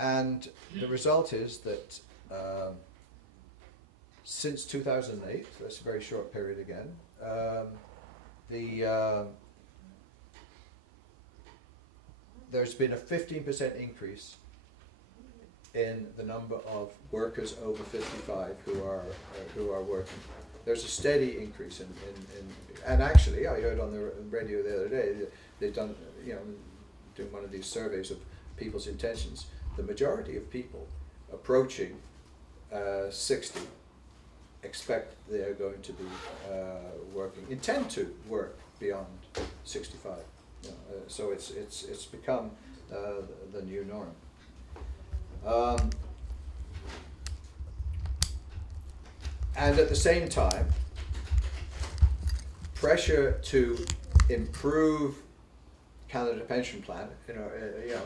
And the result is that since 2008, that's a very short period again, there's been a 15% increase in the number of workers over 55 who are working. There's a steady increase in and actually I heard on the radio the other day they've done, doing one of these surveys of people's intentions. The majority of people approaching 60 expect they are going to be intend to work beyond 65. So it's become the new norm. And at the same time, pressure to improve Canada Pension Plan,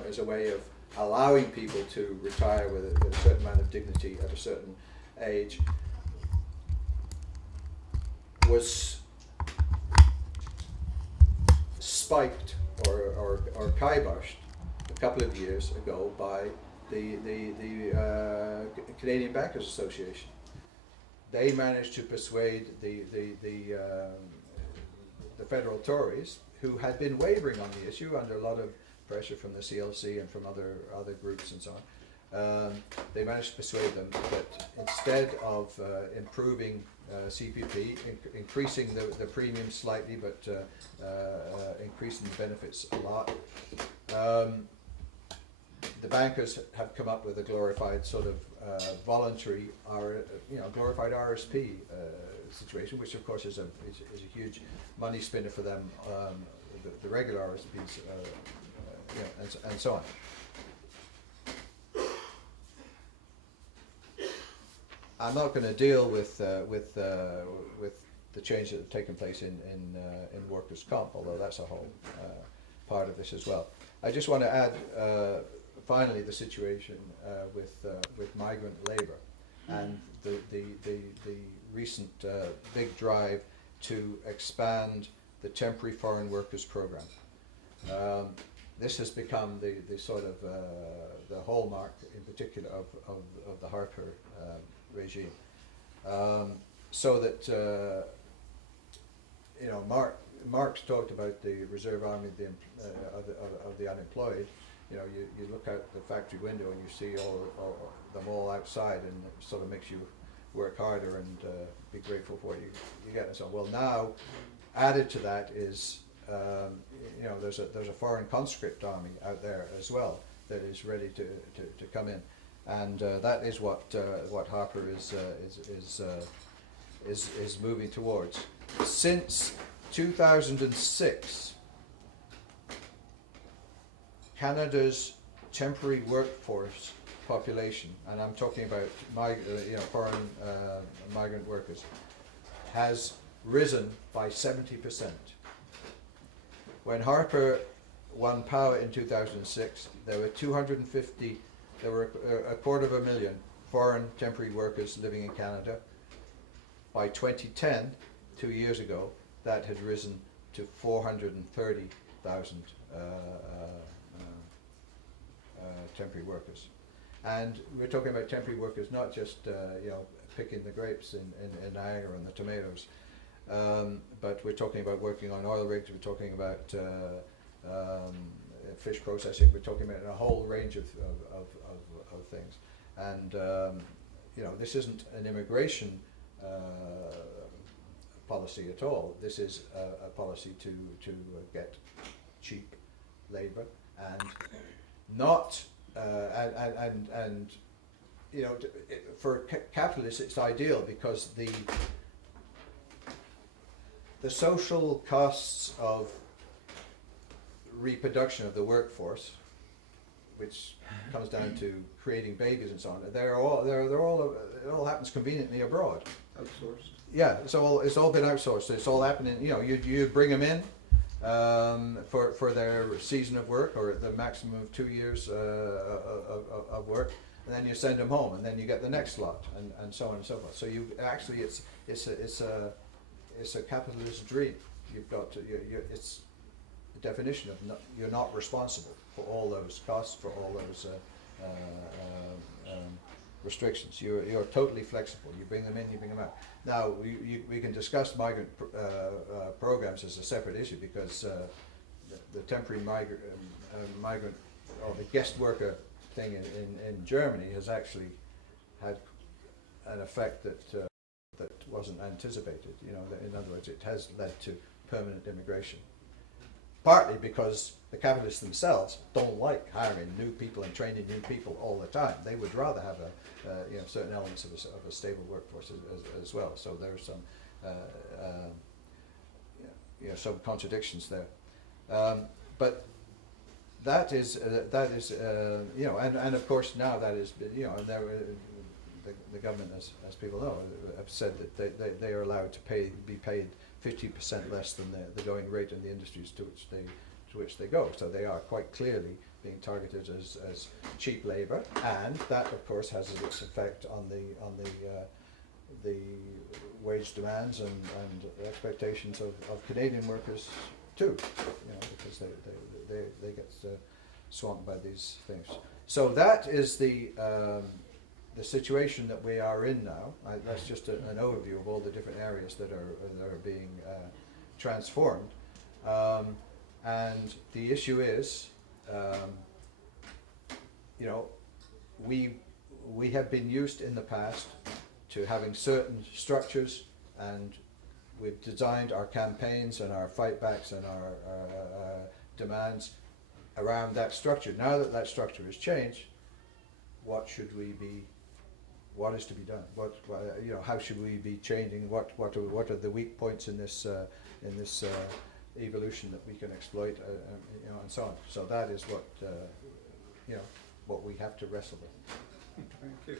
as a way of allowing people to retire with a certain amount of dignity at a certain age, was spiked or kiboshed a couple of years ago by the Canadian Bankers Association. They managed to persuade the federal Tories, who had been wavering on the issue under a lot of pressure from the CLC and from other groups and so on. They managed to persuade them that instead of improving CPP, increasing the premium slightly, but increasing the benefits a lot, the bankers have come up with a glorified sort of voluntary, glorified RSP situation, which of course is a huge money spinner for them. The regular RSPs, and so on. I'm not going to deal with the change that have taken place in workers' comp, although that's a whole part of this as well. I just want to add finally the situation with migrant labour and the recent big drive to expand the temporary foreign workers program. This has become the sort of the hallmark, in particular, of the Harper regime. So that Marx talked about the reserve army of the unemployed. You look out the factory window and you see them all outside, and it sort of makes you work harder and be grateful for what you get and so on. Well, now added to that is there's a foreign conscript army out there as well that is ready to come in, and that is what Harper is moving towards. Since 2006, Canada's temporary workforce population, and I'm talking about foreign migrant workers, has risen by 70%. When Harper won power in 2006, there were 250,000 foreign temporary workers living in Canada. By 2010, 2 years ago, that had risen to 430,000 temporary workers. And we're talking about temporary workers, not just picking the grapes in Niagara and the tomatoes, but we're talking about working on oil rigs. We're talking about fish processing. We're talking about a whole range of things. And this isn't an immigration policy at all. This is a policy to get cheap labour and not. For capitalists, it's ideal because the social costs of reproduction of the workforce, which comes down to creating babies and so on, it all happens conveniently abroad. Outsourced. Yeah, it's all been outsourced. It's all happening. You bring them in for their season of work, or the maximum of 2 years of work, and then you send them home, and then you get the next lot, and so on and so forth. So you actually, it's a capitalist dream. You've got to, it's the definition of you're not responsible for all those costs, for all those restrictions. You're totally flexible. You bring them in, you bring them out. Now we can discuss migrant programs as a separate issue, because the temporary migrant or the guest worker thing in Germany has actually had an effect that that wasn't anticipated. You know, in other words, it has led to permanent immigration. Partly because the capitalists themselves don't like hiring new people and training new people all the time. They would rather have you know, certain elements of a stable workforce as well. So there's some you know, some contradictions there. But that is you know, and of course now that is, you know, and there, the government, as people know, have said that they are allowed to be paid 50% less than the going rate in the industries to which they go. So they are quite clearly being targeted as cheap labour, and that of course has its effect on the wage demands and expectations of Canadian workers too. You know, because they get swamped by these things. So that is the situation that we are in now. That's just an overview of all the different areas that are being transformed. And the issue is, you know, we have been used in the past to having certain structures, and we've designed our campaigns and our fightbacks and our demands around that structure. Now that that structure has changed, what is to be done? You know, how should we be changing? What are the weak points in this evolution that we can exploit? You know, and so on. So that is what you know, what we have to wrestle with. Thank you.